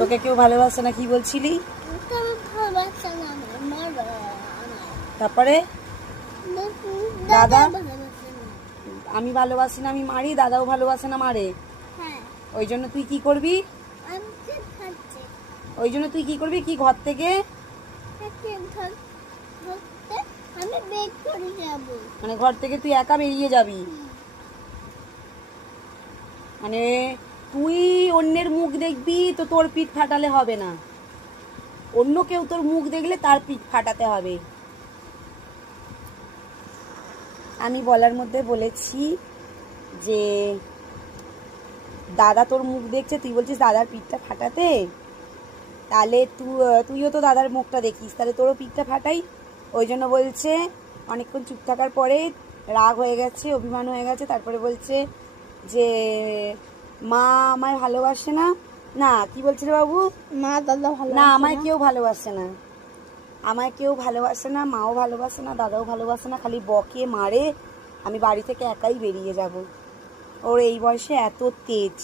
তোকে কেউ ভালোবাসে না কি বলছিলি? তারপরে দাদা, আমি ভালোবাসি না আমি মারি, দাদাও ভালোবাসে না মারে। ওই জন্য তুই কি করবি? ওই জন্য তুই কি করবি? কি ঘর থেকে মানে ঘর থেকে তুই একা বেরিয়ে যাবি? মানে তুই অন্যের মুখ দেখবি তো তোর পিঠ ফাটালে হবে না, অন্য কেউ তোর মুখ দেখলে তার পিঠ ফাটাতে হবে। আমি বলার মধ্যে বলেছি যে দাদা তোর মুখ দেখছে, তুই বলছিস দাদার পিঠটা ফাটাতে, তাহলে তুইও তো দাদার মুখটা দেখিস, তাহলে তোরও পিঠটা ফাটাই। ওই জন্য বলছে, অনেকক্ষণ চুপ থাকার পরে রাগ হয়ে গেছে, অভিমান হয়ে গেছে, তারপরে বলছে যে মা আমায় ভালোবাসে না। না কি বলছিল বাবু? মা দাদা ভালো না, আমায় কেউ ভালোবাসে না, আমায় কেউ ভালোবাসে না, মাও ভালোবাসে না, দাদাও ভালোবাসে না, খালি বকে মারে, আমি বাড়ি থেকে একাই বেরিয়ে যাব। ওর এই বয়সে এত তেজ।